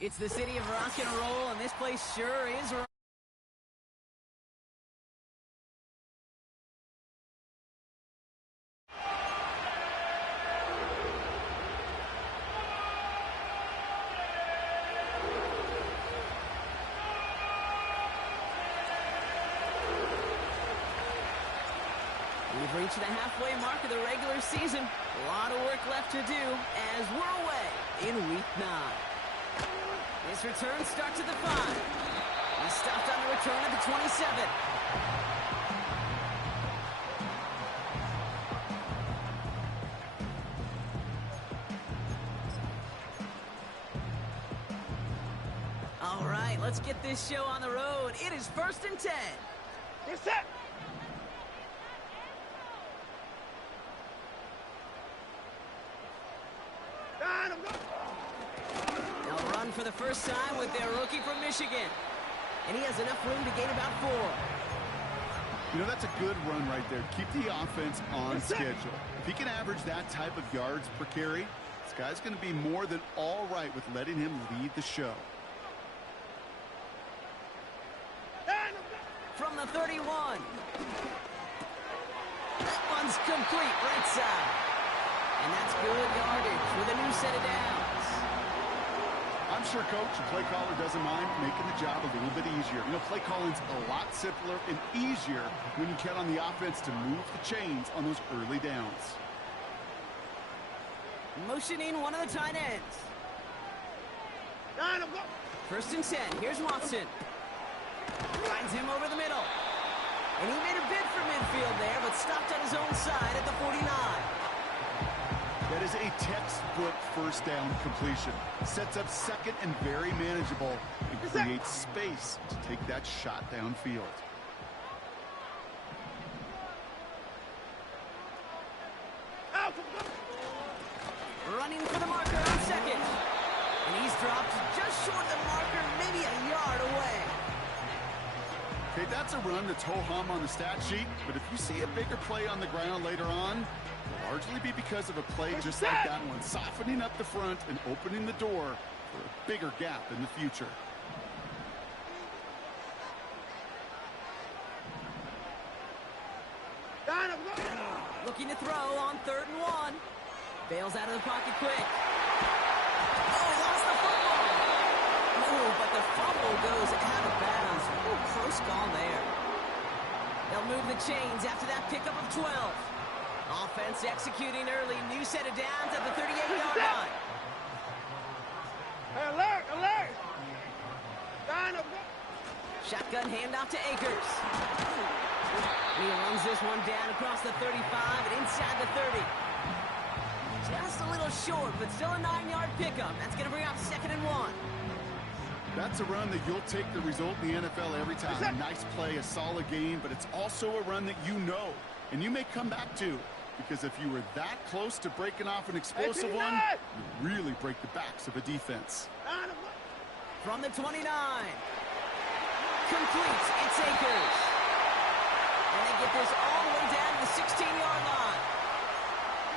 It's the city of rock and roll, and this place sure is rock. We've reached the halfway mark of the regular season. A lot of work left to do as we're away in Week 9. This return starts at the 5. He's stopped on the return at the 27. All right, let's get this show on the road. It is 1st and 10. You're set. They'll run for the first time with their rookie from Michigan. And he has enough room to gain about 4. You know, that's a good run right there. Keep the offense on schedule. If he can average that type of yards per carry, this guy's going to be more than all right with letting him lead the show. From the 31. That one's complete right side. And that's good yardage with a new set of downs. I'm sure coach and play caller doesn't mind making the job a little bit easier. You know, play calling's a lot simpler and easier when you count on the offense to move the chains on those early downs. Motioning one of the tight ends. 1st and 10. Here's Watson. Finds him over the middle. And he made a bid for midfield there, but stopped on his own side at the 49. That is a textbook first down completion. Sets up second and very manageable and creates space to take that shot downfield. Running for the marker on 2nd. And he's dropped just short of the marker, maybe a yard away. Okay, that's a run that's ho-hum on the stat sheet, but if you see a bigger play on the ground later on, it'll largely be because of a play just like that one, softening up the front and opening the door for a bigger gap in the future. Looking to throw on 3rd and 1. Bails out of the pocket quick. Oh, lost the football. Oh, but the fumble goes out of bounds. Oh, close call there. They'll move the chains after that pickup of 12. Offense executing early. New set of downs at the 38-yard line. Alert, alert. Shotgun handoff to Akers. He runs this one down across the 35 and inside the 30. Just a little short, but still a 9-yard pickup. That's going to bring up 2nd and 1. That's a run that you'll take the result in the NFL every time. A nice play, a solid game, but it's also a run that you know, and you may come back to, because if you were that close to breaking off an explosive one, you really break the backs of a defense. From the 29. Complete. It's Akers. And they get this all the way down to the 16-yard line.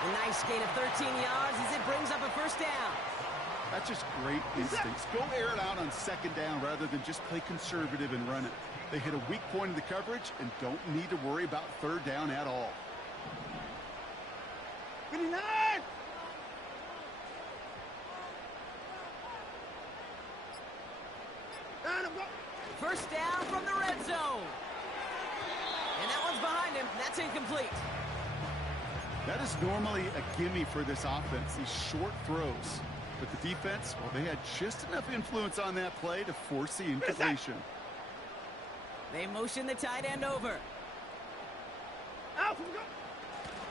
A nice gain of 13 yards as it brings up a 1st down. That's just great instincts. Go air it out on 2nd down rather than just play conservative and run it. They hit a weak point in the coverage and don't need to worry about 3rd down at all. 59! First down from the red zone. And that one's behind him. That's incomplete. That is normally a gimme for this offense, these short throws. But the defense, well, they had just enough influence on that play to force the incompletion. They motion the tight end over.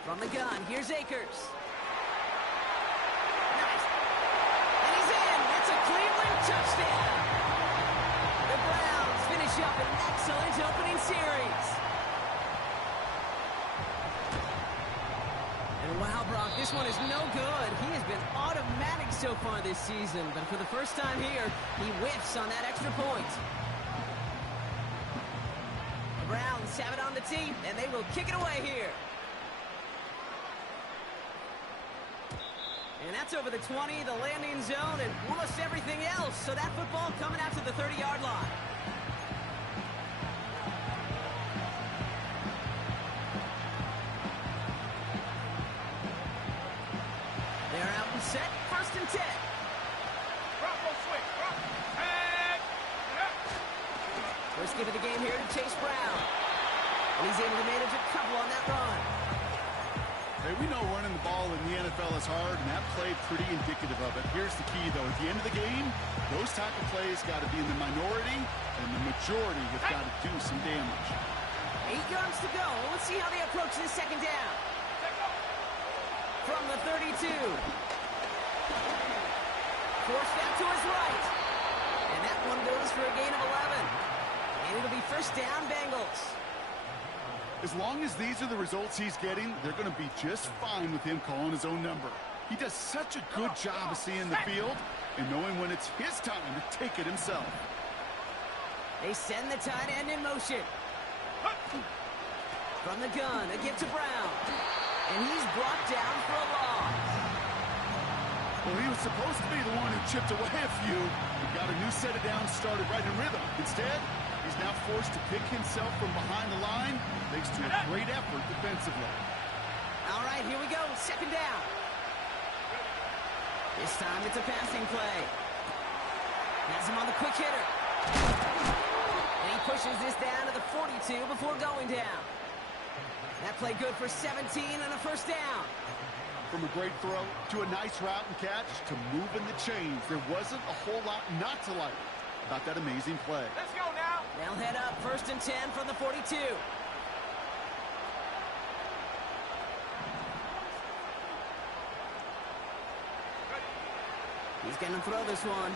From the gun, here's Akers. Nice. And he's in. It's a Cleveland touchdown. The Browns finish up an excellent opening series. And wow, Brock, this one is no good. He has been automatic so far this season, but for the first time here, he whiffs on that extra point. The Browns have it on the tee, and they will kick it away here. And that's over the 20, the landing zone, and almost everything else. So that football coming out to the 30-yard line. They're out and set, 1st and 10. First give of the game here to Chase Brown. And he's able to manage a couple on that run. Hey, we know running the ball in the NFL is hard, and that play pretty indicative of it. Here's the key, though. At the end of the game, those type of plays got to be in the minority, and the majority have got to do some damage. 8 yards to go. Let's see how they approach this 2nd down. From the 32. Forced out to his right. And that one goes for a gain of 11. And it'll be 1st down, Bengals. As long as these are the results he's getting, they're going to be just fine with him calling his own number. He does such a good job of seeing the field and knowing when it's his time to take it himself. They send the tight end in motion. From the gun, a give to Brown. And he's brought down for a loss. Well, he was supposed to be the one who chipped away a few. He got a new set of downs started right in rhythm. Instead, he's now forced to pick himself from behind the line thanks to a great effort defensively. All right, here we go. 2nd down. This time it's a passing play. Has him on the quick hitter. And he pushes this down to the 42 before going down. That play good for 17 and a 1st down. From a great throw to a nice route and catch to moving the chains, there wasn't a whole lot not to like about that amazing play. Let's go now. They'll head up 1st and 10 from the 42. He's going to throw this one.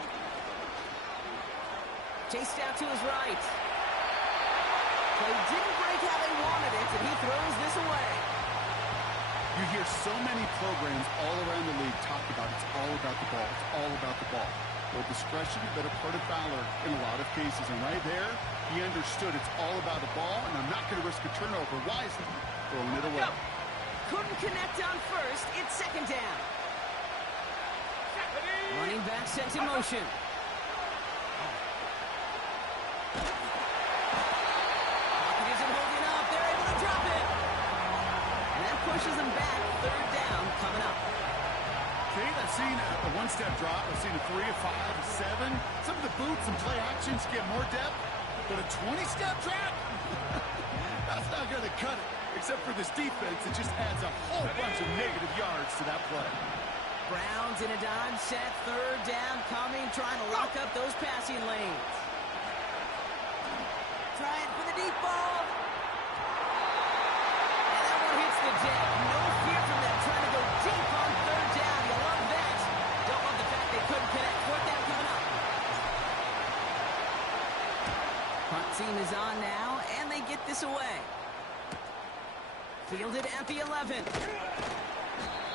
Chased out to his right. Play didn't break how they wanted it, and he throws this away. You hear so many programs all around the league talk about it's all about the ball. It's all about the ball. Well, discretion, better part of valor in a lot of cases. And right there, he understood it's all about the ball, and I'm not going to risk a turnover wisely, throwing it away. Couldn't connect on 1st. It's 2nd down. Running back sent in motion. Pocket isn't holding up. They're able to drop it. And that pushes them back. 3rd down coming up. Okay, I've seen a one-step drop. I've seen a 3, a 5, a 7. Some of the boots and play actions get more depth, but a 20-step drop? That's not going to cut it. Except for this defense, it just adds a whole bunch of negative yards to that play. Browns in a dime set, 3rd down coming, trying to lock up those passing lanes. Trying for the deep ball. And that one hits the deck. No fear from them trying to go deep on 3rd down. You love that. Don't love the fact they couldn't connect. 4th down coming up. Punt team is on now, and they get this away. Fielded at the 11.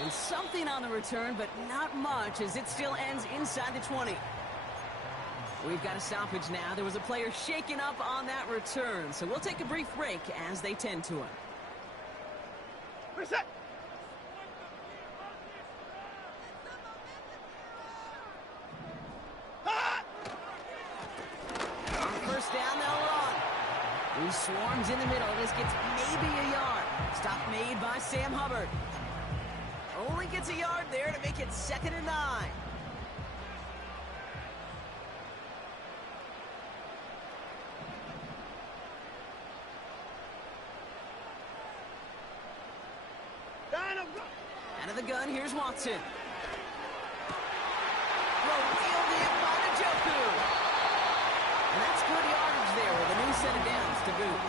And something on the return, but not much, as it still ends inside the 20. We've got a stoppage now. There was a player shaken up on that return, so we'll take a brief break as they tend to him. Reset. On 1st down, they'll run. He swarms in the middle. This gets maybe a yard. Stop made by Sam Hubbard. Only gets a yard there to make it 2nd and 9. Out of the gun, here's Watson. Reeled in by Njoku. And that's good yardage there with a new set of downs to boot.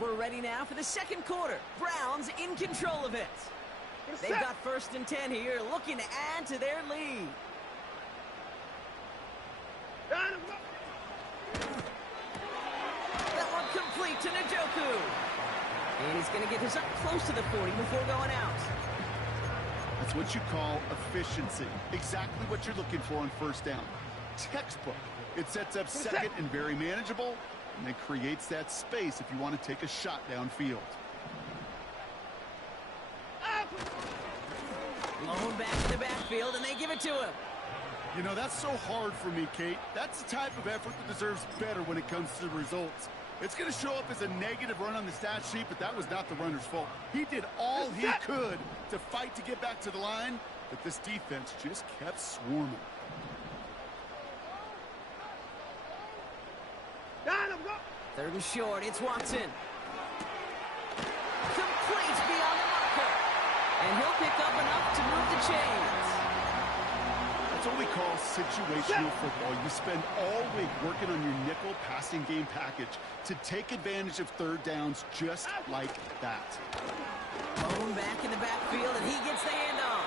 We're ready now for the 2nd quarter. Browns in control of it. They've got 1st and 10 here, looking to add to their lead. That one complete to Njoku. And he's going to get this up close to the 40 before going out. That's what you call efficiency. Exactly what you're looking for on 1st down. textbook. It sets up second and very manageable, and then creates that space if you want to take a shot downfield. Blown back to the backfield, and they give it to him. You know, that's so hard for me, Kate. That's the type of effort that deserves better when it comes to the results. It's going to show up as a negative run on the stat sheet, but that was not the runner's fault. He did all he could to fight to get back to the line, but this defense just kept swarming. Third and short, it's Watson. Complete beyond the marker. And he'll pick up enough to move the chains. That's what we call situational football. You spend all week working on your nickel passing game package to take advantage of third downs just like that. Bone back in the backfield, and he gets the handoff.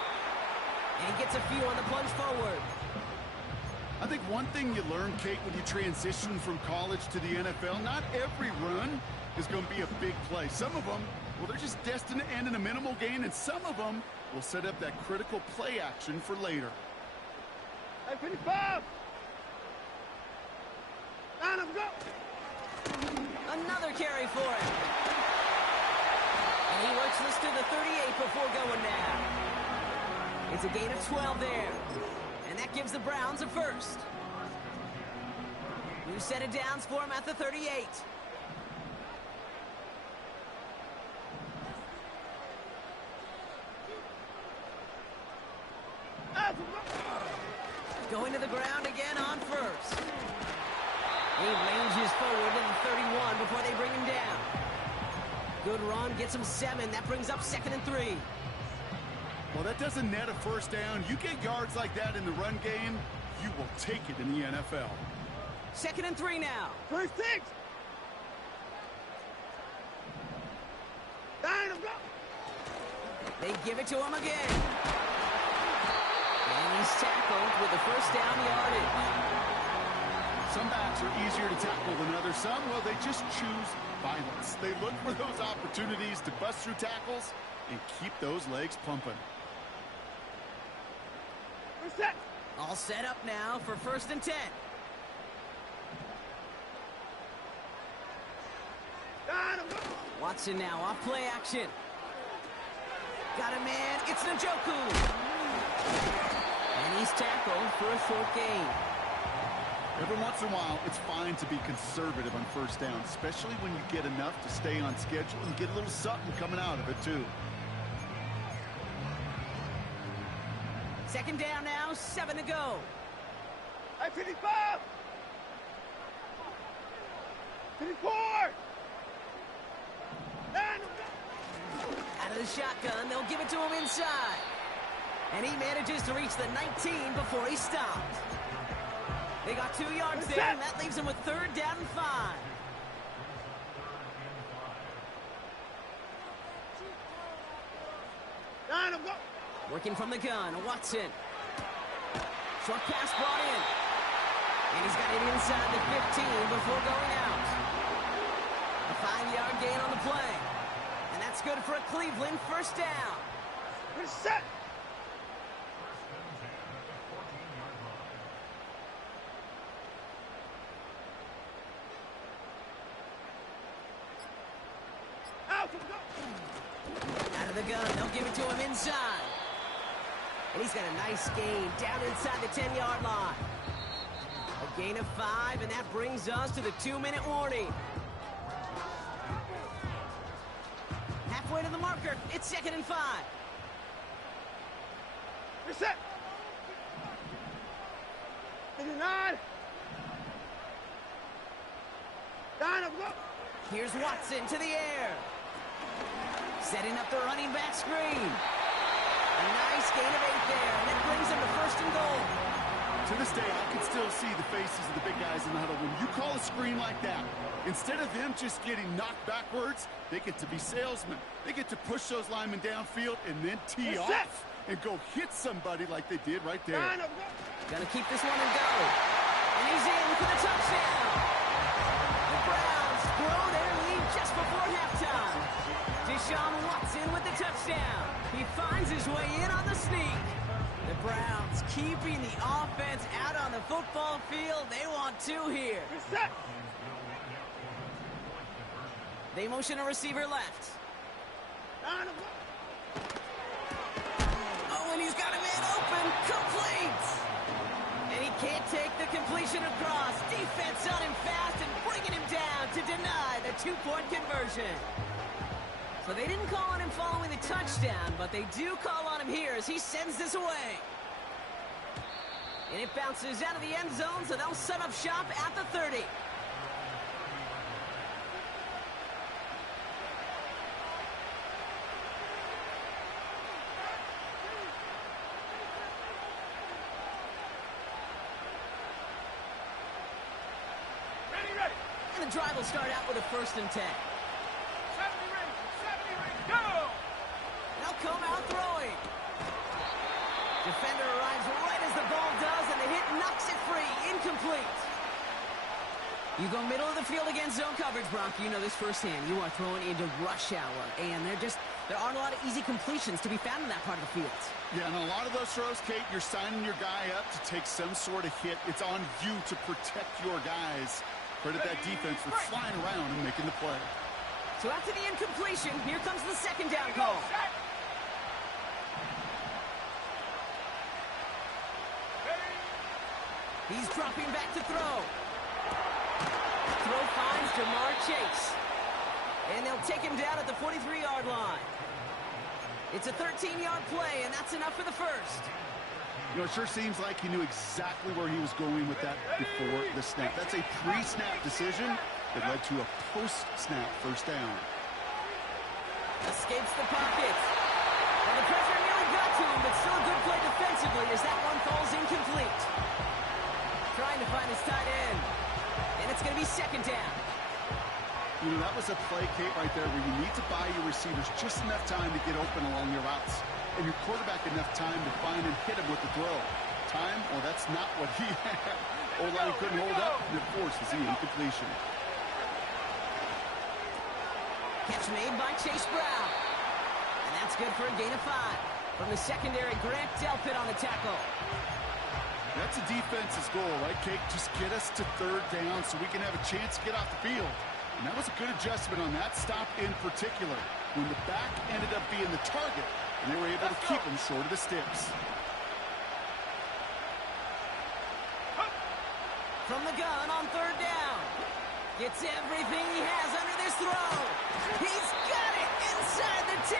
And he gets a few on the plunge forward. I think one thing you learn, Kate, when you transition from college to the NFL, not every run is going to be a big play. Some of them, well, they're just destined to end in a minimal gain, and some of them will set up that critical play action for later. Hey, 55! Down him, go! Another carry for him. And he works this to the 38 before going down. It's a gain of 12 there. And that gives the Browns a first. New set of downs for him at the 38. Going to the ground again on first. He ranges forward to the 31 before they bring him down. Good run, gets him 7. That brings up 2nd and 3. Well, that doesn't net a first down. You get yards like that in the run game, you will take it in the NFL. 2nd and 3 now. First 6! Down him, go! They give it to him again. And he's tackled with the first down yardage. Some backs are easier to tackle than others. Some, well, they just choose violence. They look for those opportunities to bust through tackles and keep those legs pumping. We're set! All set up now for 1st and 10. Down him, go! Watson now off play action. Got a man. It's Njoku. And he's tackled for a short gain. Every once in a while, it's fine to be conservative on first down, especially when you get enough to stay on schedule and get a little something coming out of it, too. 2nd down now, 7 to go. Hey, 55! 54! Down him, go! Out of the shotgun, they'll give it to him inside. And he manages to reach the 19 before he stopped. They got 2 yards there, and that leaves him with 3rd down and 5. Down him, go! Working from the gun, Watson. Short pass brought in. And he's got it inside the 15 before going out. A 5-yard gain on the play. And that's good for a Cleveland first down. We're set! Out him, go! Out of the gun, they'll give it to him inside. And he's got a nice gain down inside the 10-yard line. A gain of 5, and that brings us to the 2-minute warning. Halfway to the marker, it's 2nd and 5. We're set! 59! Down him, go! Here's Watson to the air. Setting up the running back screen. A nice gain of 8 there, and that brings him to 1st and goal. To this day, I can still see the faces of the big guys in the huddle. When you call a screen like that, instead of them just getting knocked backwards, they get to be salesmen. They get to push those linemen downfield and then tee off and go hit somebody like they did right there. Down him, go! Gonna keep this one and go. And he's in for the touchdown. The Browns grow their lead just before halftime. Deshaun Watson with the touchdown. He finds his way in on the sneak. The Browns keeping the offense out on the football field. They want two here. Reset. They motion a receiver left. Down. Oh, and he's got a man open. Complete. And he can't take the completion across. Defense on him fast and bringing him down to deny the two-point conversion. So they didn't call on him following the touchdown, but they do call on him here as he sends this away. And it bounces out of the end zone, so they'll set up shop at the 30. Ready. And the drive will start out with a 1st and 10. 70 rings, go! They'll come out throwing. Defender arrives right as the ball does, and the hit knocks it free. Incomplete. You go middle of the field against zone coverage, Brock. You know this firsthand. You are throwing into rush hour, and there aren't a lot of easy completions to be found in that part of the field. Yeah, and a lot of those throws, Kate, you're signing your guy up to take some sort of hit. It's on you to protect your guys. Credit that defense for flying around and making the play. So after the incompletion, here comes the 2nd down call. He's dropping back to throw. Throw finds Jamar Chase. And they'll take him down at the 43-yard line. It's a 13-yard play, and that's enough for the 1st. You know, it sure seems like he knew exactly where he was going with that before the snap. That's a pre-snap decision that led to a post-snap 1st down. Escapes the pocket. Well, the pressure nearly got to him, but still a good play defensively as that one falls incomplete. Trying to find his tight end. And it's going to be 2nd down. You know, that was a play, Kate, right there where you need to buy your receivers just enough time to get open along your routes. And your quarterback enough time to find and hit him with the throw. Time? Well, that's not what he had. O-line couldn't hold up, and it forces the incompletion. Catch made by Chase Brown. And that's good for a gain of 5. From the secondary, Grant Delpit on the tackle. That's a defense's goal, right, Kate? Just get us to 3rd down so we can have a chance to get off the field. And that was a good adjustment on that stop in particular, when the back ended up being the target, and they were able to keep him short of the sticks. From the gun on 3rd down. Gets everything he has under this throw. He's got it inside the 10.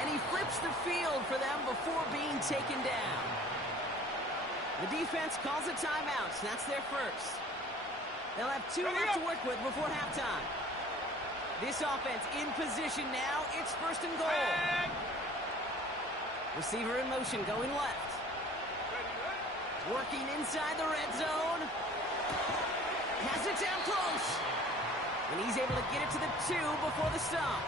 And he flips the field for them before being taken down. The defense calls a timeout, so that's their 1st. They'll have 2 left to work with before halftime. This offense in position now. It's 1st and goal. Receiver in motion going left. Working inside the red zone. Has it down close. And he's able to get it to the 2 before the stop.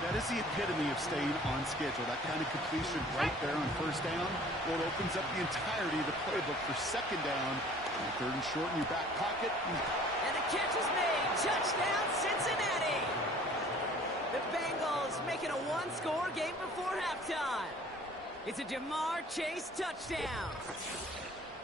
That is the epitome of staying on schedule. That kind of completion right there on 1st down. Well, it opens up the entirety of the playbook for 2nd down. 3rd and short in your back pocket. And the catch is made. Touchdown, Cincinnati. The Bengals making a 1-score game before halftime. It's a Jamar Chase touchdown.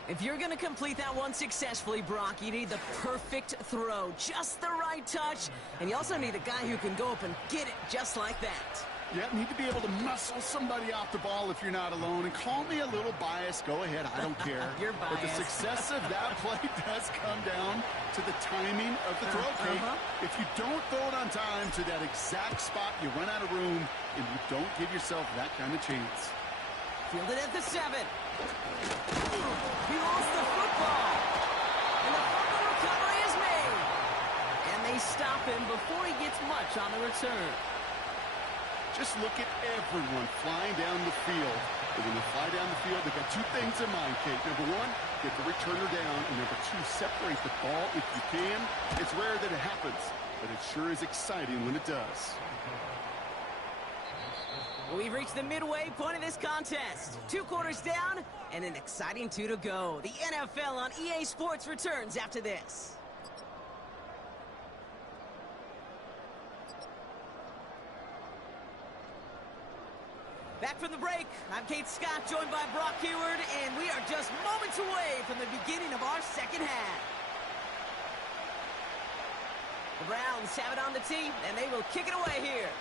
If you're going to complete that one successfully, Brock, you need the perfect throw. Just the right touch. And you also need a guy who can go up and get it just like that. Yeah, need to be able to muscle somebody off the ball if you're not alone. And call me a little biased. Go ahead. I don't care. You're biased. But the success of that play does come down to the timing of the throw, Kate. If you don't throw it on time to that exact spot, you run out of room, and you don't give yourself that kind of chance. Fielded at the 7. He lost the football. And the fumble recovery is made. And they stop him before he gets much on the return. Just look at everyone flying down the field. And when they fly down the field, they've got 2 things in mind, Kate. Number 1, get the returner down. And number 2, separate the ball if you can. It's rare that it happens, but it sure is exciting when it does. We've reached the midway point of this contest. 2 quarters down and an exciting 2 to go. The NFL on EA Sports returns after this. Back from the break, I'm Kate Scott, joined by Brock Heward, and we are just moments away from the beginning of our second half. The Browns have it on the tee, and they will kick it away here.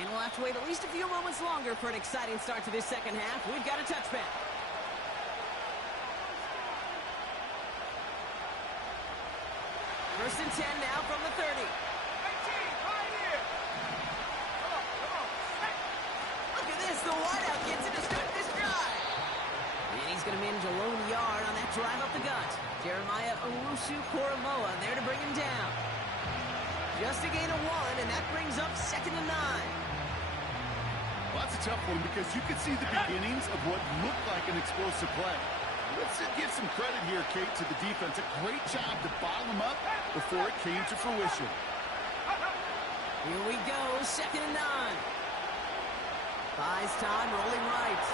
And we'll have to wait at least a few moments longer for an exciting start to this second half. We've got a touchback. First and 10 now from the 30. 18, right here. Come on. Look at this, the wideout gets it to start this drive. And he's going to manage a lone yard on that drive up the gut. Jeremiah Owusu-Koramoah there to bring him down. Just a gain of 1, and that brings up 2nd and 9. Well, that's a tough one because you could see the beginnings of what looked like an explosive play. Let's give some credit here, Kate, to the defense. A great job to bottle them up before it came to fruition. Here we go, 2nd and 9. Buys time, rolling right.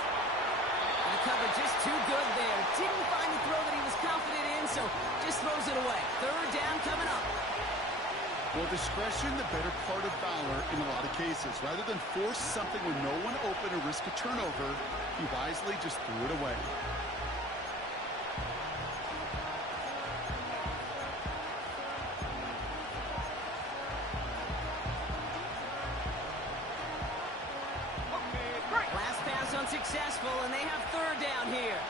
And the cover just too good there. Didn't find the throw that he was confident in, so just throws it away. 3rd down coming up. Well, discretion, the better part of valor in a lot of cases. Rather than force something with no one open or risk a turnover, he wisely just threw it away. Last pass unsuccessful, and they have 3rd down here.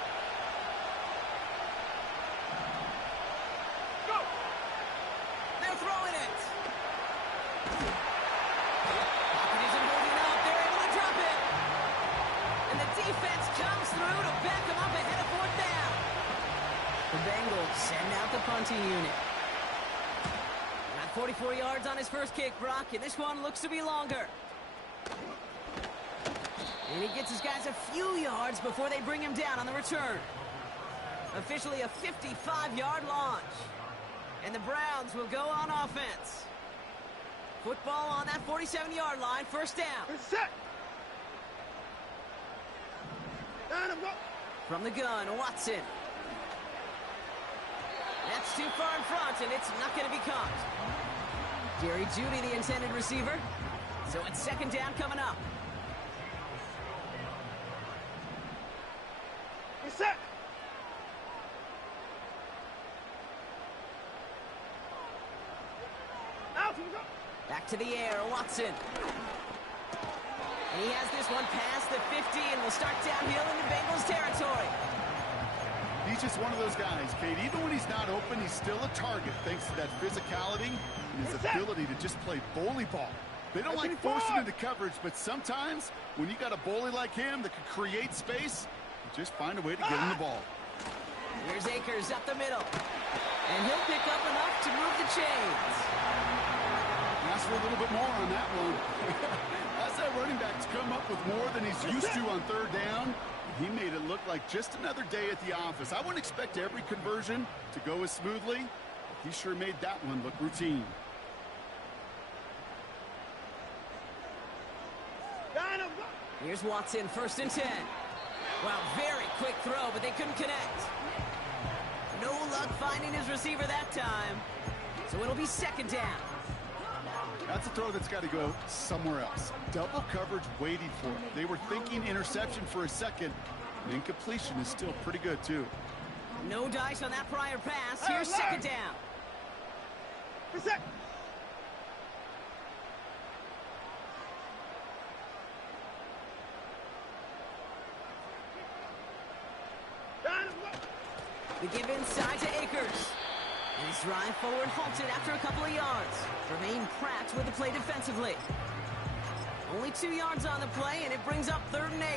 Go. They're throwing it. Pocket isn't holding up. They're able to drop it. And the defense comes through to back them up ahead of 4th down. The Bengals send out the punting unit. Got 44 yards on his first kick, Brock, and this one looks to be longer. And he gets his guys a few yards before they bring him down on the return. Officially a 55-yard launch. And the Browns will go on offense. Football on that 47-yard line, 1st down. Set. Down and go. From the gun, Watson. That's too far in front, and it's not going to be caught. Jerry Jeudy, the intended receiver. So it's 2nd down coming up. Set. Out we go. Back to the air, Watson. And he has this one past the 50 and will start downhill into Bengals territory. He's just one of those guys, Kate. Even when he's not open, he's still a target thanks to that physicality and his ability to just play bully ball. They don't like forcing into coverage, but sometimes when you got a bully like him that can create space, you just find a way to get him the ball. Here's Akers up the middle. And he'll pick up enough to move the chains. Ask for a little bit more on that one. As that running back's come up with more than he's used to on 3rd down, he made it look like just another day at the office. I wouldn't expect every conversion to go as smoothly, but he sure made that one look routine. Here's Watson, 1st and 10. Wow, very quick throw, but they couldn't connect. No luck finding his receiver that time. So it'll be 2nd down. That's a throw that's got to go somewhere else. Double coverage waiting for it. They were thinking interception for a second. And incompletion is still pretty good, too. No dice on that prior pass. Here's 2nd down. The give inside to Akers. And his drive forward halted after a couple of yards. Jermaine Pratt with the play defensively. Only 2 yards on the play, and it brings up 3rd and 8.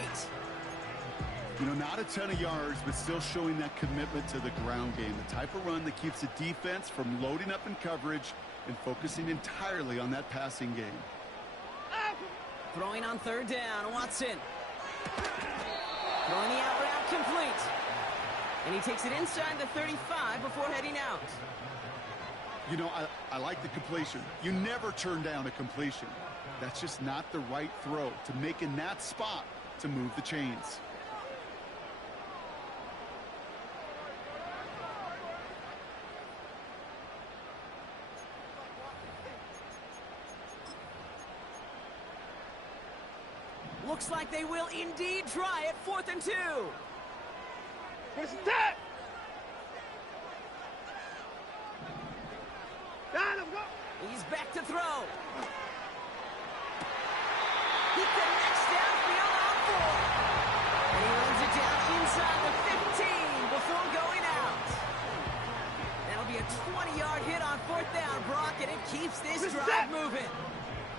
You know, not a ton of yards, but still showing that commitment to the ground game. The type of run that keeps the defense from loading up in coverage and focusing entirely on that passing game. Throwing on 3rd down, Watson. Throwing the out route complete. And he takes it inside the 35 before heading out. You know, I like the completion. You never turn down a completion. That's just not the right throw to make in that spot to move the chains. Looks like they will indeed try it. 4th and 2. Here's the tap. Got him, go. He's back to throw. He connects downfield on 4. And he runs it down inside the 15 before going out. That'll be a 20-yard hit on 4th down, Brock, and it keeps this drive moving.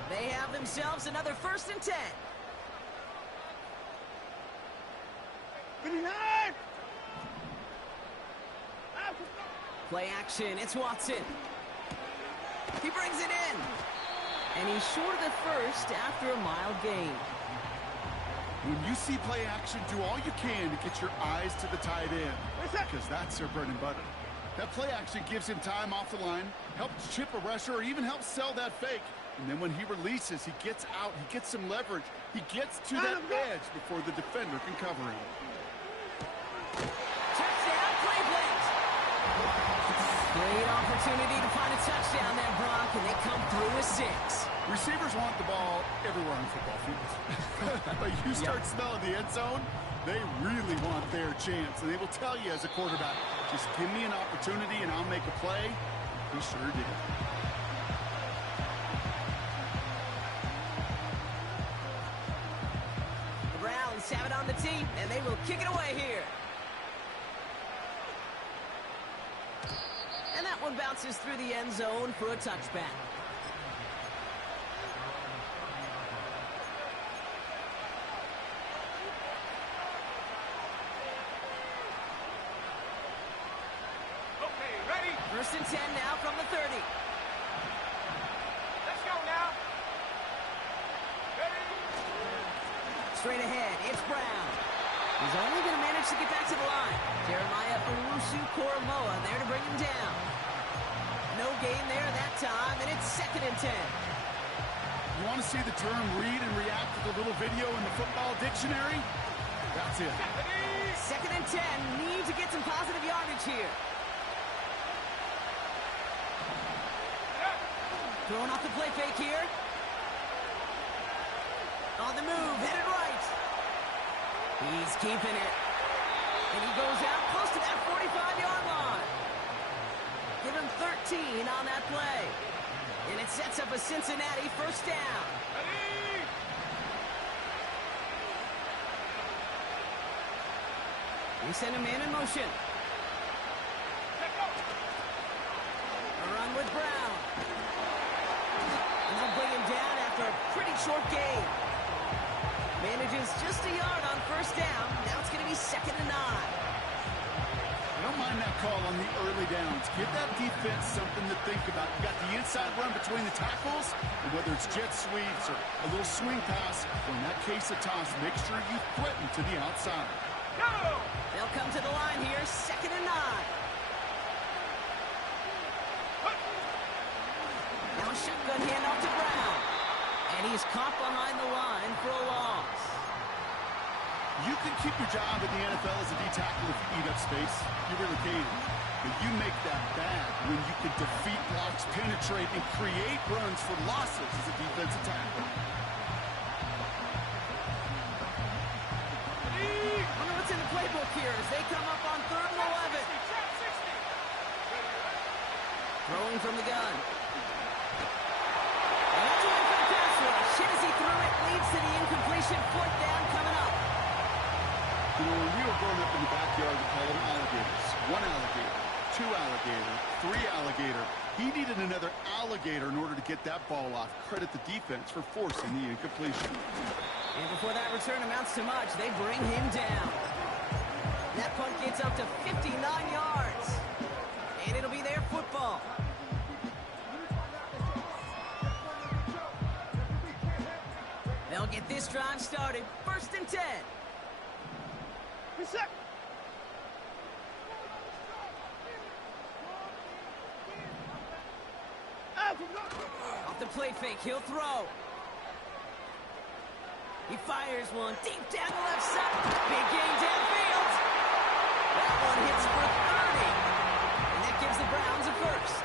They have themselves another 1st and 10. 59. Play action. It's Watson. He brings it in. And he's short of the 1st after a mild gain. When you see play action, do all you can to get your eyes to the tight end, because that's their bread and butter. That play action gives him time off the line, helps chip a rusher, or even helps sell that fake. And then when he releases, he gets out, he gets some leverage. He gets to that edge before the defender can cover him. Touchdown, Cleveland! Great opportunity to find a touchdown there, Brock, and they come through with 6. Receivers want the ball everywhere on the football field. But you start smelling the end zone, they really want their chance. And they will tell you as a quarterback, just give me an opportunity and I'll make a play. He sure did. The Browns have it on the tee, and they will kick it away here. And that one bounces through the end zone for a touchback. Okay, ready? 1st and 10 now from the 30. Let's go now. Ready? Straight ahead, it's Brown. He's only going to manage to get back to the line. Jeremiah Owusu-Koramoah there to bring him down. No gain there that time, and it's 2nd and 10. You want to see the term read and react with a little video in the football dictionary? That's it. 2nd and 10. Need to get some positive yardage here. Throwing off the play fake here. On the move, headed right. He's keeping it. And he goes out close to that 45-yard line. Give him 13 on that play. And it sets up a Cincinnati 1st down. Ready? We send a man in motion. Let's go. A run with Brown. And they'll bring him down after a pretty short gain. Manages just a yard on 1st down. Now it's going to be 2nd and 9. I don't mind that call on the early downs. Give that defense something to think about. You got the inside run between the tackles, and whether it's jet sweeps or a little swing pass, or in that case a toss, make sure you threaten to the outside. Go! They'll come to the line here, 2nd and 9. Now a shotgun handoff to Brown. And he's caught behind the line for a loss. You can keep your job in the NFL as a D-tackle if you eat up space. You really can. But you make that bad when you can defeat blocks, penetrate, and create runs for losses as a defensive tackle. Wonder what's in the playbook here as they come up on 3rd and 11. Throwing from the gun. And that's a win for the pass rush. Hit as he threw it, leads to the incompletion. 4th down coming up. You know, when we were growing up in the backyard, we called them alligators. 1 alligator, 2 alligator, 3 alligator. He needed another alligator in order to get that ball off. Credit the defense for forcing the incompletion. And before that return amounts to much, they bring him down. That punt gets up to 59 yards. And it'll be their football. They'll get this drive started. 1st and 10. Reset. Off the play fake, he'll throw. He fires one deep down the left side. Big gain downfield. That one hits for 30. And that gives the Browns a 1st.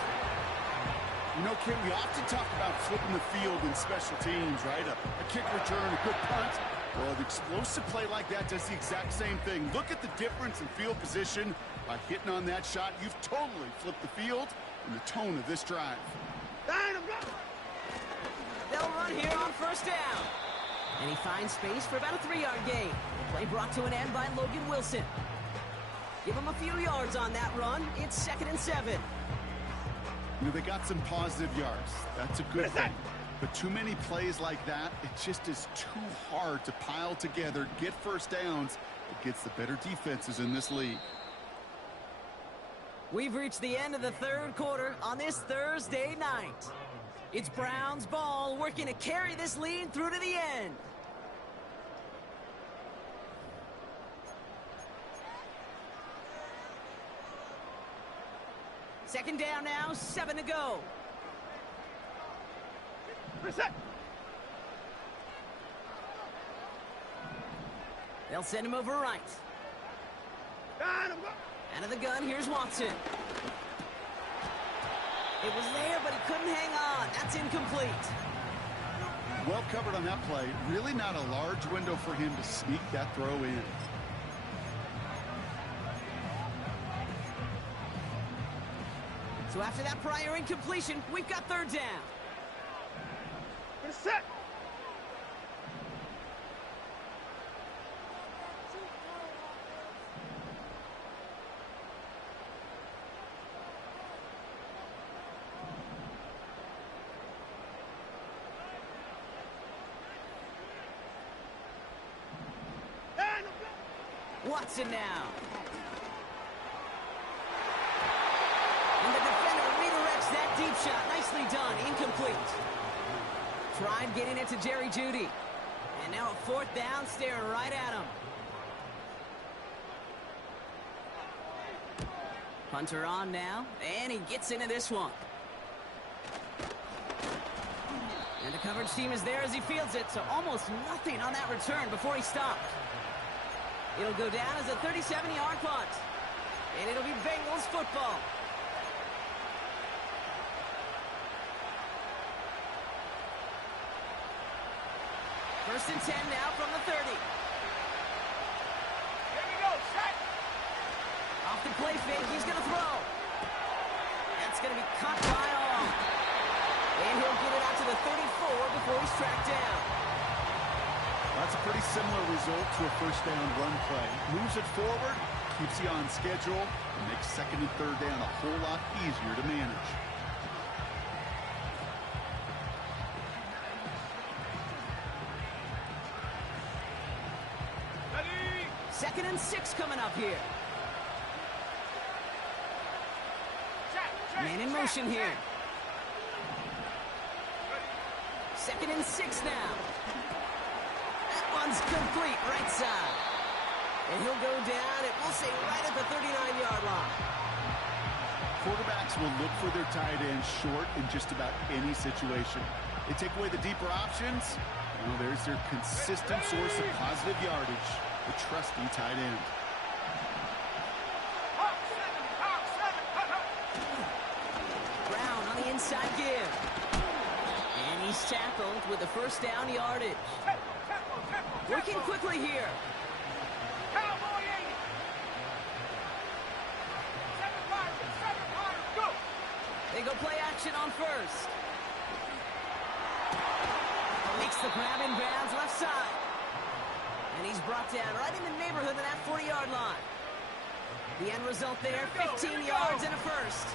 You know, Ken, we often talk about flipping the field in special teams, right? A kick return, a good punt. Well, an explosive play like that does the exact same thing. Look at the difference in field position. By hitting on that shot, you've totally flipped the field and the tone of this drive. They'll run here on first down. And he finds space for about a 3-yard gain. The play brought to an end by Logan Wilson. Give him a few yards on that run. It's 2nd and 7. You know, they got some positive yards. That's a good thing. But too many plays like that, it just is too hard to pile together, get first downs against the better defenses in this league. We've reached the end of the third quarter on this Thursday night. It's Browns ball working to carry this lead through to the end. Second down now, 7 to go. Reset. They'll send him over right. Out of the gun, here's Watson. It was there, but he couldn't hang on. That's incomplete. Well covered on that play. Really not a large window for him to sneak that throw in. So after that prior incompletion, we've got third down. Reset. Watson now. And the defender redirects that deep shot. Nicely done. Incomplete. Tried getting it to Jerry Jeudy. And now a 4th down, staring right at him. Punter on now, and he gets into this one. And the coverage team is there as he fields it, so almost nothing on that return before he stopped. It'll go down as a 37-yard punt. And it'll be Bengals football. First and 10 now from the 30. Here we go. Set. Off the play fake, he's going to throw. That's going to be caught by all. And he'll get it out to the 34 before he's tracked down. That's a pretty similar result to a first down run play. Moves it forward, keeps you on schedule, and makes second and third down a whole lot easier to manage. Ready. 2nd and 6 coming up here. Check. Man in motion here. 2nd and 6 now. That one's complete, right side. And he'll go down, it will say right at the 39-yard line. Quarterbacks will look for their tight end short in just about any situation. They take away the deeper options. Well, there's their consistent source of positive yardage, the trusty tight end. Brown on the inside give. And he's tackled with the first down yardage. Working quickly here. Cowboy 80. 7-5, go. They go play action on first. Makes the grab in bounds left side. And he's brought down right in the neighborhood of that 40-yard line. The end result there, 15 yards and a first.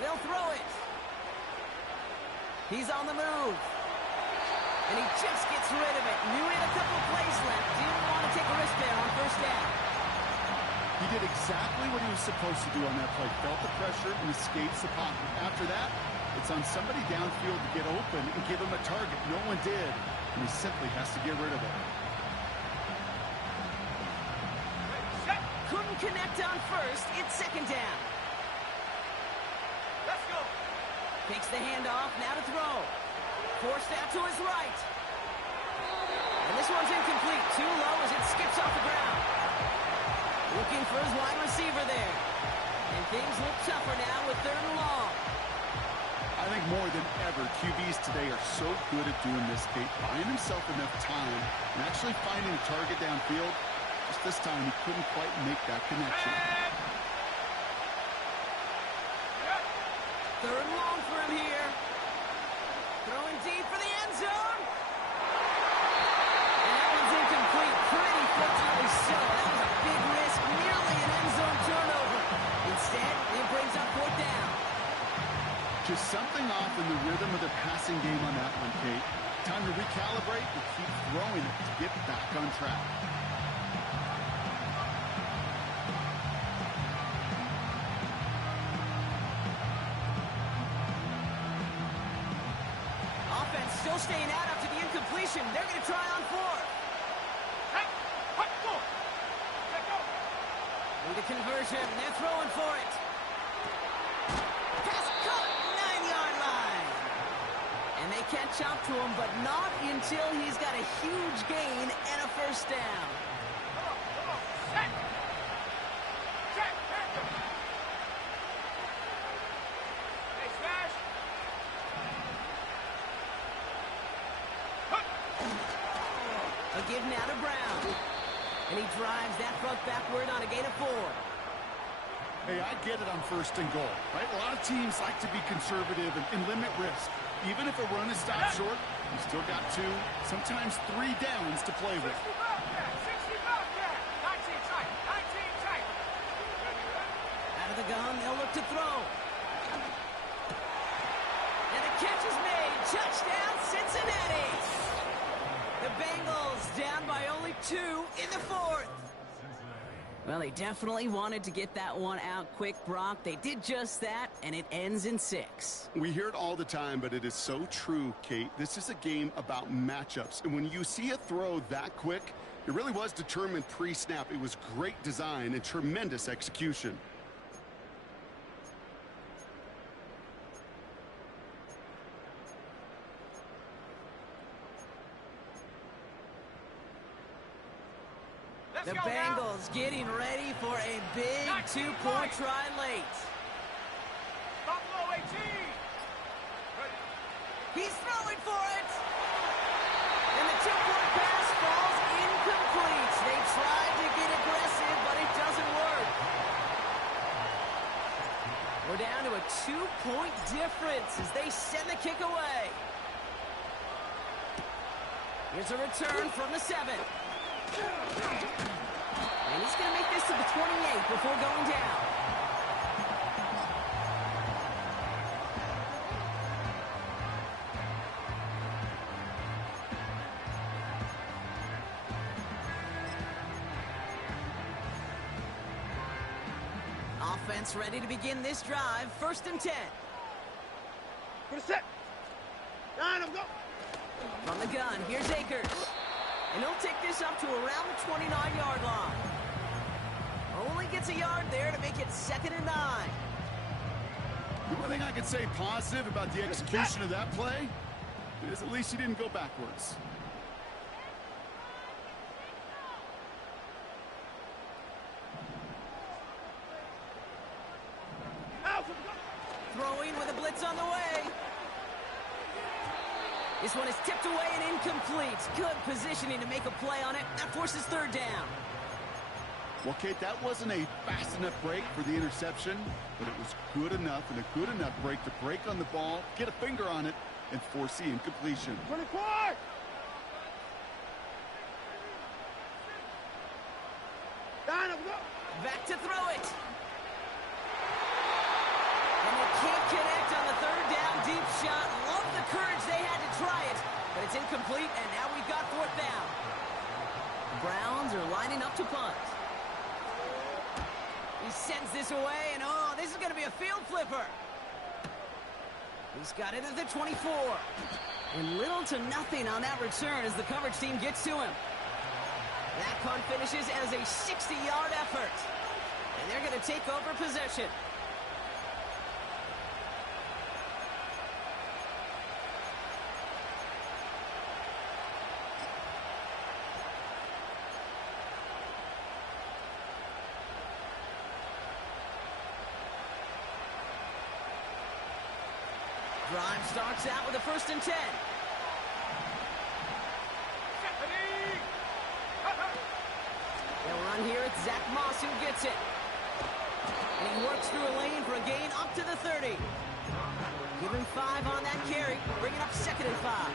They'll throw it. He's on the move. And he just gets rid of it. Knew he had a couple plays left. Didn't want to take a risk there on first down. He did exactly what he was supposed to do on that play. Felt the pressure and escapes the pocket. After that, it's on somebody downfield to get open and give him a target. No one did, and he simply has to get rid of it. Couldn't connect on first. It's second down. Let's go. Takes the handoff, now to throw. Forced out to his right. And this one's incomplete. Too low as it skips off the ground. Looking for his wide receiver there. And things look tougher now with 3rd and long. I I think more than ever, QBs today are so good at doing this, Kate, buying himself enough time and actually finding a target downfield. Just this time, he couldn't quite make that connection. Third and long for him here. Throwing deep for the end zone. And that one's incomplete. Pretty fortunately so. That was a big risk, nearly an end zone turnover. Instead, it brings up fourth down. Just something off in the rhythm of the passing game on that one, Kate. Time to recalibrate and keep throwing it to get back on track. Offense still staying out after the incompletion. They're going to try on fourth. Need a conversion. They're throwing for it. Pass caught, 9-yard line. And they catch up to him, but not until he's got a huge gain and a first down. A give now to Brown. And he drives that front backward on a gain of 4. Hey, I get it on first and goal, right? A lot of teams like to be conservative and limit risk. Even if a run is stopped short, you still got 2, sometimes 3 downs to play with. Out of the gun, they'll look to throw. And the catch is made. Touchdown, Cincinnati. The Bengals down by only 2 in the fourth. Well, they definitely wanted to get that one out quick, Brock. They did just that, and it ends in 6. We hear it all the time, but it is so true, Kate. This is a game about matchups. And when you see a throw that quick, it really was determined pre-snap. It was great design and tremendous execution. The Bengals getting ready for a big 2-point try late. Buffalo 18. He's throwing for it. And the 2-point pass falls incomplete. They tried to get aggressive, but it doesn't work. We're down to a 2-point difference as they send the kick away. Here's a return from the 7. And he's going to make this to the 28 before going down. Offense ready to begin this drive. 1st and 10. Put a set. 9, I'm go. From the gun, here's Akers. And he'll take this up to around the 29-yard line. Only gets a yard there to make it 2nd and 9. The one thing I could say positive about the execution of that play is at least he didn't go backwards. Throwing with a blitz on the way. This one is tipped away and incomplete. Good positioning to make a play on it. That forces 3rd down. Well, Kate, that wasn't a fast enough break for the interception, but it was good enough and a good enough break to break on the ball, get a finger on it, and force the incompletion. 24. Back to throw it. And they can't connect on the 3rd down deep shot. Love the courage they had to try it, but it's incomplete, and now we've got 4th down. The Browns are lining up to punt. He sends this away, and oh, this is going to be a field flipper. He's got it at the 24. And little to nothing on that return as the coverage team gets to him. That punt finishes as a 60-yard effort. And they're going to take over possession. Drive starts out with a 1st and 10. They'll run here. It's Zach Moss who gets it. And he works through a lane for a gain up to the 30. Give him 5 on that carry. Bring it up 2nd and 5.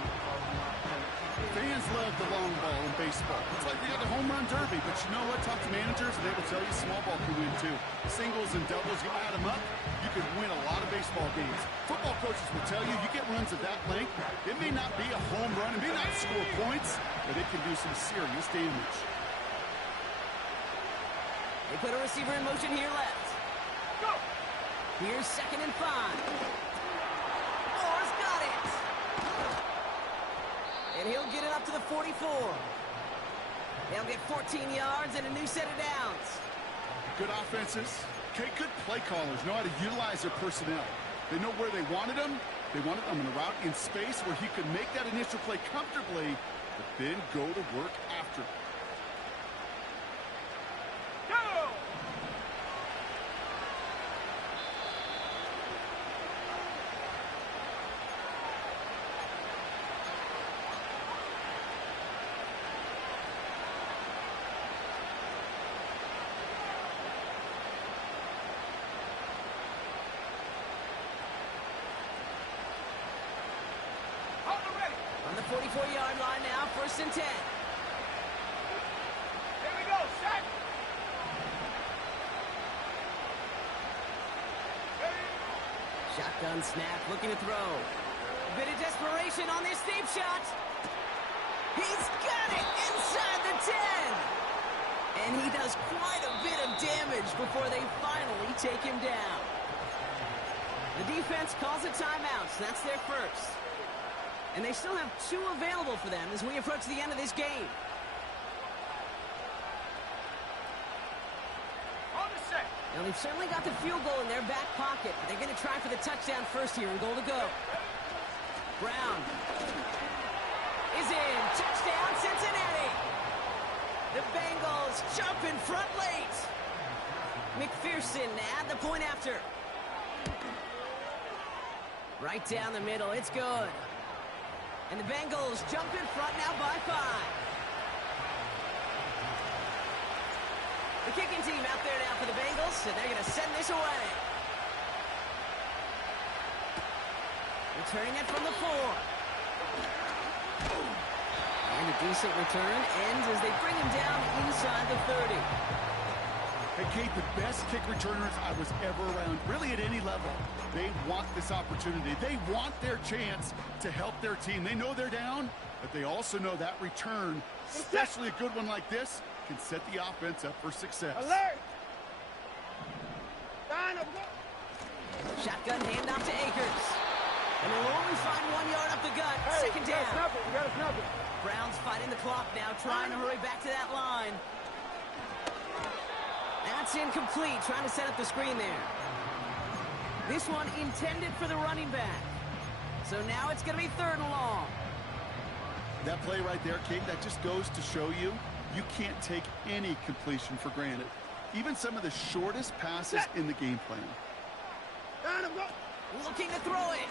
Fans love the long ball in baseball. It's like they got the home run derby, but you know what? Talk to managers, and they will tell you small ball can win too. Singles and doubles, you add them up, you can win a lot of baseball games. Football coaches will tell you, you get runs of that length, it may not be a home run, it may not score points, but it can do some serious damage. They put a receiver in motion here left. Go! Here's 2nd and 5. Moore's got it. And he'll get it up to the 44. They'll get 14 yards and a new set of downs. Good offenses, okay, good play callers know how to utilize their personnel. They know where they wanted them. They wanted them in a route in space where he could make that initial play comfortably, but then go to work after. Go! On the 44-yard line now, 1st and 10. Here we go, set! Shotgun snap, looking to throw. A bit of desperation on this deep shot. He's got it inside the 10. And he does quite a bit of damage before they finally take him down. The defense calls a timeout, so that's their first. And they still have 2 available for them as we approach the end of this game. On the set! Now, they've certainly got the field goal in their back pocket, but they're going to try for the touchdown first here and goal to go. Brown is in. Touchdown, Cincinnati. The Bengals jump in front late. McPherson at the point after. Right down the middle. It's good. And the Bengals jump in front now by 5. The kicking team out there now for the Bengals, and they're going to send this away. Returning it from the 4. And a decent return ends as they bring him down inside the 30. Hey, Kate, the best kick returners I was ever around, really at any level. They want this opportunity. They want their chance to help their team. They know they're down, but they also know that return, especially a good one like this, can set the offense up for success. Alert! Line up, go! Shotgun handoff to Akers. And they'll only find 1 yard up the gut. Hey, 2nd you gotta down. snap it, you gotta snap it. Browns fighting the clock now, trying to hurry back to that line. That's incomplete, trying to set up the screen there. This one intended for the running back. So now it's going to be 3rd and long. That play right there, Kate, that just goes to show you, you can't take any completion for granted. Even some of the shortest passes in the game plan. Line up, go! Looking to throw it.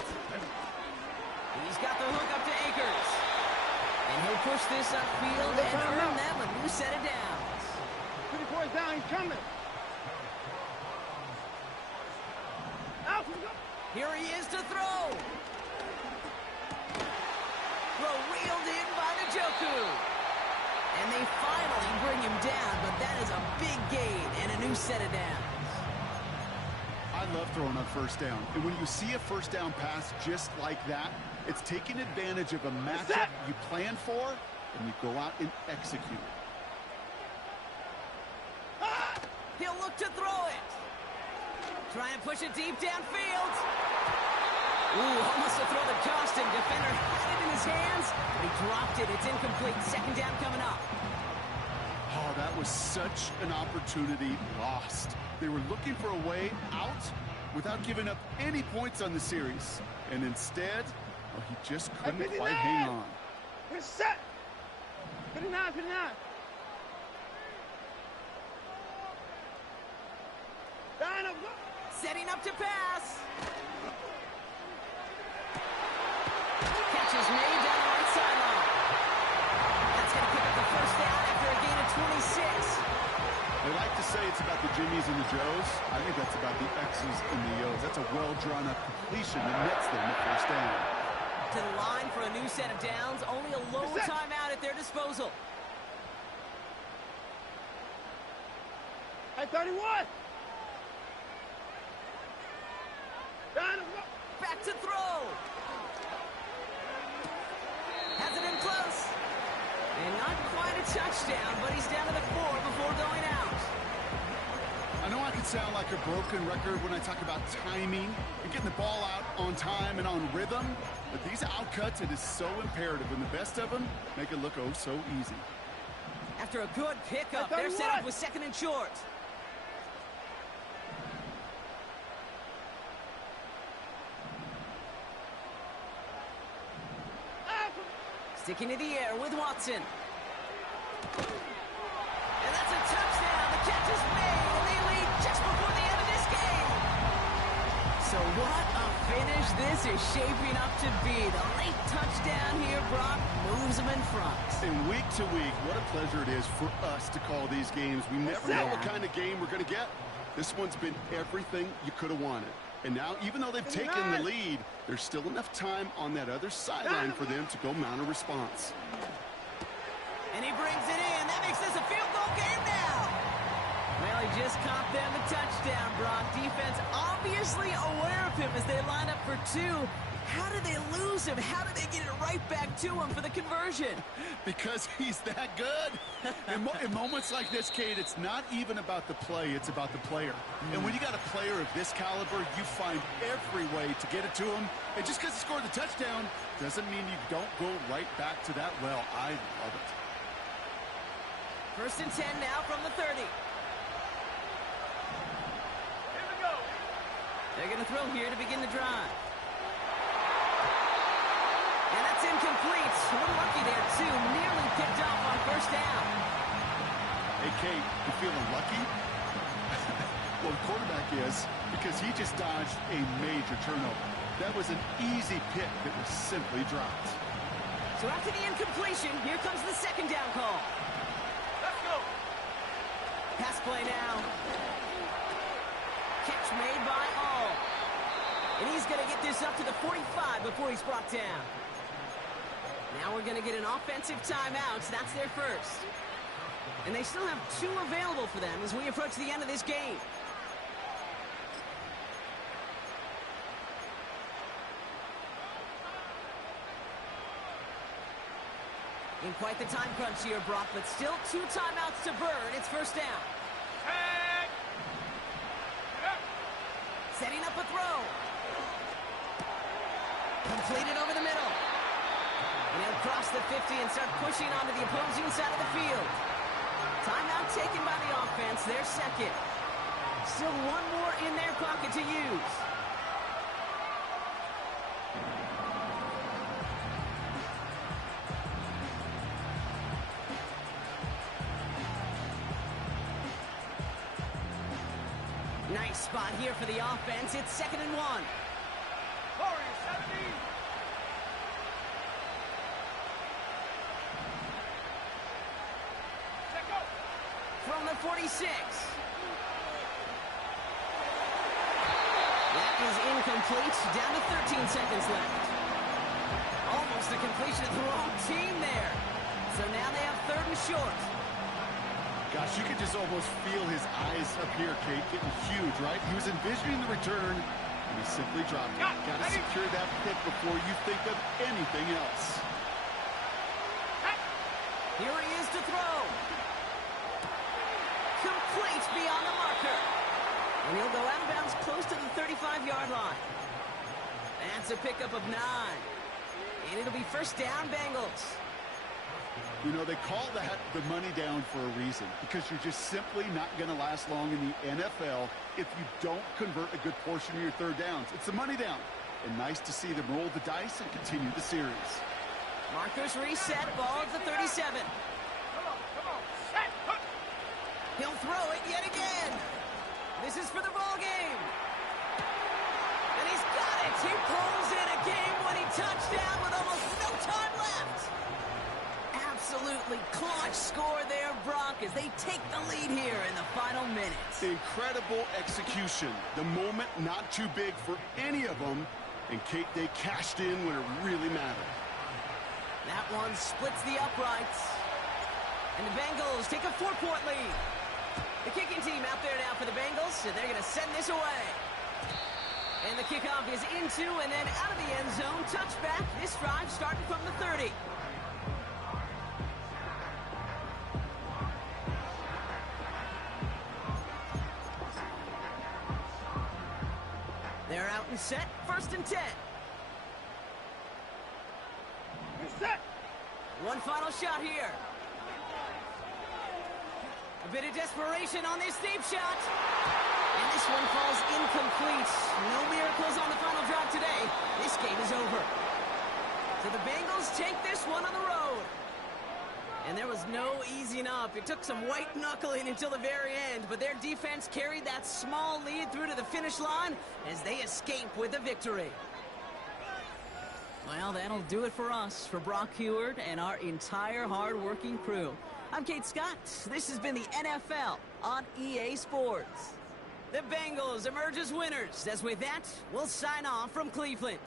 He's got the hook up to Akers. And he'll push this upfield and earn them a new set of downs. 3 points down, he's coming. Out, we go. Here he is to throw. Throw reeled in by Njoku. And they finally bring him down, but that is a big gain and a new set of downs. I love throwing on 1st down. And when you see a 1st down pass just like that, it's taking advantage of a matchup you plan for, and you go out and execute. He'll look to throw it. Trying to push it deep downfield. Ooh, almost to throw the Johnston. Defender had it in his hands, but he dropped it. It's incomplete. 2nd down coming up. Oh, that was such an opportunity lost. They were looking for a way out without giving up any points on the series. And instead, well, he just couldn't quite hang on. We're set. 59, 59. Line up, go! Setting up to pass. They like to say it's about the Jimmies and the Joes. I think that's about the X's and the O's. That's a well-drawn-up completion that nets them the first down. To the line for a new set of downs. Only a lone timeout at their disposal. At 31. Back to throw. Has it in close. And not quite a touchdown, but he's down to the 4 before going out. I know I can sound like a broken record when I talk about timing and getting the ball out on time and on rhythm, but these outcuts, it is so imperative, and the best of them make it look oh so easy. After a good pickup, they're set up with 2nd and short. Sticking to the air with Watson. And that's a touchdown. The catch is made, and they lead just before the end of this game. So what a finish this is shaping up to be. The late touchdown here, Brock, moves them in front. And week to week, what a pleasure it is for us to call these games. We never know what kind of game we're going to get. This one's been everything you could have wanted. And now, even though they've taken the lead, there's still enough time on that other sideline for them to go mount a response. And he brings it in. That makes this a field goal game now. Well, he just caught them a touchdown, Brock. Defense obviously aware of him as they line up for 2. How did they lose him? How did they get it right back to him for the conversion? Because he's that good. In moments like this, Kate, it's not even about the play, it's about the player. And when you got a player of this caliber, you find every way to get it to him. And just because he scored the touchdown doesn't mean you don't go right back to that well. I love it. 1st and 10 now from the 30. Here we go. They're going to throw here to begin the drive. And that's incomplete. A little lucky there, too. Nearly picked off on 1st down. Hey, Kate, you feeling lucky? Well, the quarterback is, because he just dodged a major turnover. That was an easy pick that was simply dropped. So after the incompletion, here comes the 2nd down call. Let's go. Pass play now. Catch made by All. And he's going to get this up to the 45 before he's brought down. Now we're going to get an offensive timeout. So that's their first. And they still have 2 available for them as we approach the end of this game. In quite the time crunch here, Brock, but still 2 timeouts to burn. It's 1st down. Setting up a throw. Completed over the middle. And he'll cross the 50 and start pushing onto the opposing side of the field. Timeout taken by the offense, their 2nd. Still 1 more in their pocket to use. Nice spot here for the offense. It's 2nd and 1. From the 46. That is incomplete. Down to 13 seconds left. Almost a completion of the wrong team there. So now they have 3rd and short. Gosh, you could just almost feel his eyes up here, Kate, getting huge, right? He was envisioning the return, and he simply dropped it. Got to secure that pick before you think of anything else. Here he is to throw. Complete beyond the marker. And he'll go out of bounds close to the 35-yard line. That's a pickup of 9. And it'll be 1st down, Bengals. You know, they call that the money down for a reason, because you're just simply not going to last long in the NFL if you don't convert a good portion of your 3rd downs. It's the money down. And nice to see them roll the dice and continue the series. Markers reset, ball at the 37. Come on, set. He'll throw it yet again. This is for the ball game. And he's got it. He pulls in a game-winning touchdown with almost no time left. Absolutely clutch score there, Brock, as they take the lead here in the final minutes. Incredible execution. The moment not too big for any of them. And Kate, they cashed in when it really mattered. That one splits the uprights. And the Bengals take a 4-point lead. The kicking team out there now for the Bengals, and they're going to send this away. And the kickoff is into and then out of the end zone. Touchback. This drive starting from the 30. They're out and set. 1st and 10. You're set. One final shot here. A bit of desperation on this deep shot. And this one falls incomplete. No miracles on the final drive today. This game is over. So the Bengals take this one on the road. And there was no easing up. It took some white knuckling until the very end, but their defense carried that small lead through to the finish line as they escape with the victory. Well, that'll do it for us, for Brock Heward and our entire hard-working crew. I'm Kate Scott. This has been the NFL on EA Sports. The Bengals emerge as winners, as with that, we'll sign off from Cleveland.